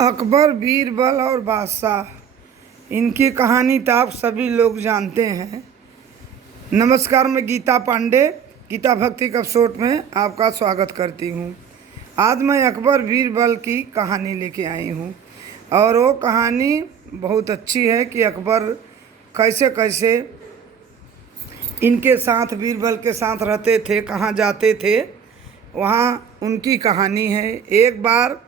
अकबर, बीरबल और बादशाह, इनकी कहानी तो आप सभी लोग जानते हैं। नमस्कार, मैं गीता पांडे गीता भक्ति एपिसोड में आपका स्वागत करती हूँ। आज मैं अकबर बीरबल की कहानी लेके आई हूँ और वो कहानी बहुत अच्छी है कि अकबर कैसे कैसे इनके साथ, बीरबल के साथ रहते थे, कहाँ जाते थे, वहाँ उनकी कहानी है। एक बार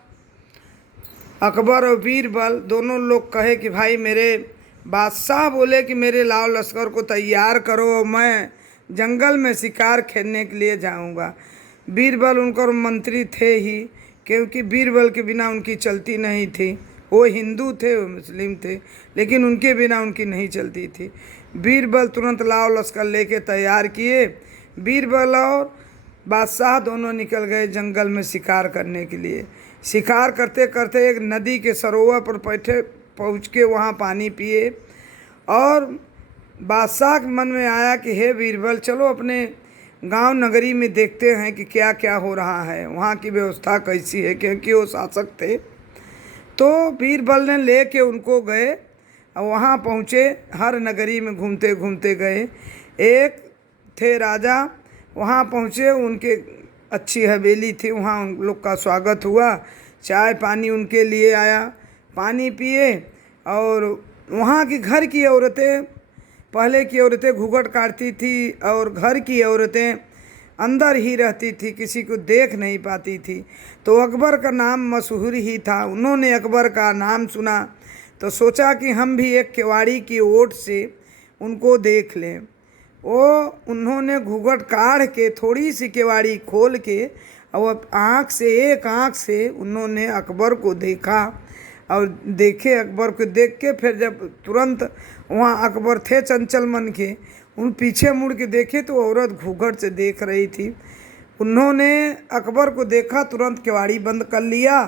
अकबर और बीरबल दोनों लोग कहे कि भाई, मेरे बादशाह बोले कि मेरे लाव लश्कर को तैयार करो और मैं जंगल में शिकार खेलने के लिए जाऊंगा। बीरबल उनका मंत्री थे ही, क्योंकि बीरबल के बिना उनकी चलती नहीं थी। वो हिंदू थे, वो मुस्लिम थे, लेकिन उनके बिना उनकी नहीं चलती थी। बीरबल तुरंत लाव लश्कर लेके तैयार किए। बीरबल और बादशाह दोनों निकल गए जंगल में शिकार करने के लिए। शिकार करते करते एक नदी के सरोवर पर पहुँच के वहाँ पानी पिए और बादशाह के मन में आया कि हे बीरबल, चलो अपने गांव नगरी में देखते हैं कि क्या क्या हो रहा है, वहाँ की व्यवस्था कैसी है, क्योंकि वो शासक थे। तो बीरबल ने ले के उनको गए और वहाँ पहुँचे। हर नगरी में घूमते घूमते गए। एक थे राजा, वहाँ पहुँचे, उनके अच्छी हवेली थी, वहाँ उन लोग का स्वागत हुआ। चाय पानी उनके लिए आया, पानी पिए। और वहाँ की घर की औरतें, पहले की औरतें घूंघट काटती थी और घर की औरतें अंदर ही रहती थी, किसी को देख नहीं पाती थी। तो अकबर का नाम मशहूर ही था। उन्होंने अकबर का नाम सुना तो सोचा कि हम भी एक केवाड़ी की ओट से उनको देख लें। उन्होंने घूंघट काढ़ के थोड़ी सी केवाड़ी खोल के और एक आँख से उन्होंने अकबर को देखा और देखे अकबर को देख के फिर जब तुरंत वहाँ अकबर थे चंचल मन के, उन पीछे मुड़ के देखे तो औरत घूंघट से देख रही थी। उन्होंने अकबर को देखा, तुरंत केवाड़ी बंद कर लिया।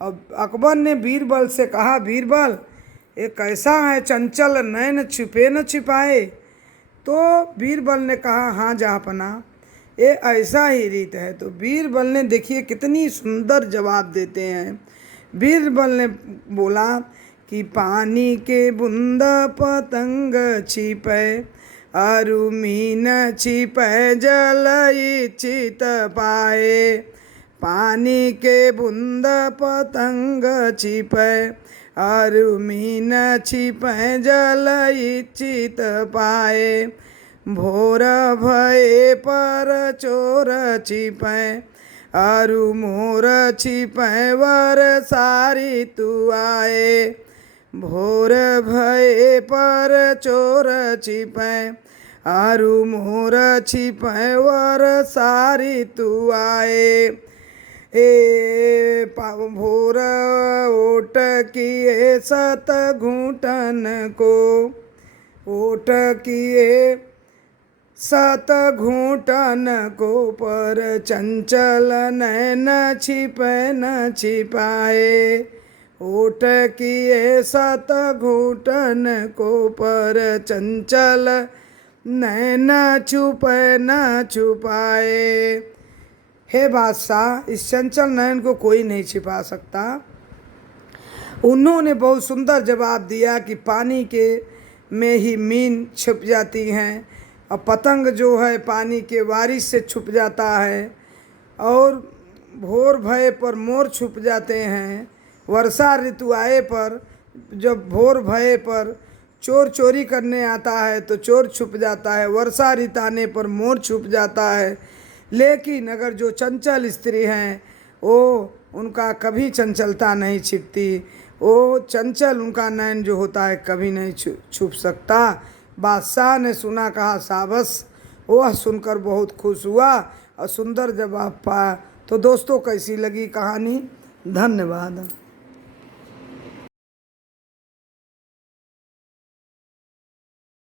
और अकबर ने बीरबल से कहा, बीरबल, ये कैसा है चंचल नैन, छुपे न छिपाए। तो बीरबल ने कहा, हाँ जहाँपना, ये ऐसा ही रीत है। तो बीरबल ने, देखिए कितनी सुंदर जवाब देते हैं। बीरबल ने बोला कि पानी के बूंद पतंग छिपे, अरु मीन छिपे जल इच्छित पाए। पानी के बूंद पतंग छिपे, अरु मीन छिपे जल इच्छित पाए। भोर भये पर चोर छिपे, अरु मोर छिपे वर सारी तू आए। भोर भये पर चोर छिपे, अरु मोर छिपे वर सारी तू आए। भोर ओट किए सत घूंटन को, ओट किए सत घूंटन को, पर चंचल नैन छिपे न छिपाए। ओट किए सत घूंटन को, पर चंचल नैन छुपे न छुपाए। हे बादशाह, इस चंचल नयन को कोई नहीं छिपा सकता। उन्होंने बहुत सुंदर जवाब दिया कि पानी के में ही मीन छुप जाती हैं और पतंग जो है पानी के बारिश से छुप जाता है, और भोर भये पर मोर छुप जाते हैं। वर्षा ऋतु आए पर, जब भोर भये पर चोर चोरी करने आता है तो चोर छुप जाता है। वर्षा ऋतु आने पर मोर छुप जाता है। लेकिन अगर जो चंचल स्त्री हैं, वो उनका कभी चंचलता नहीं छिपती। वो चंचल, उनका नयन जो होता है कभी नहीं छुप सकता। बादशाह ने सुना, कहा शाबाश। वह सुनकर बहुत खुश हुआ और सुंदर जवाब पाया। तो दोस्तों, कैसी लगी कहानी? धन्यवाद।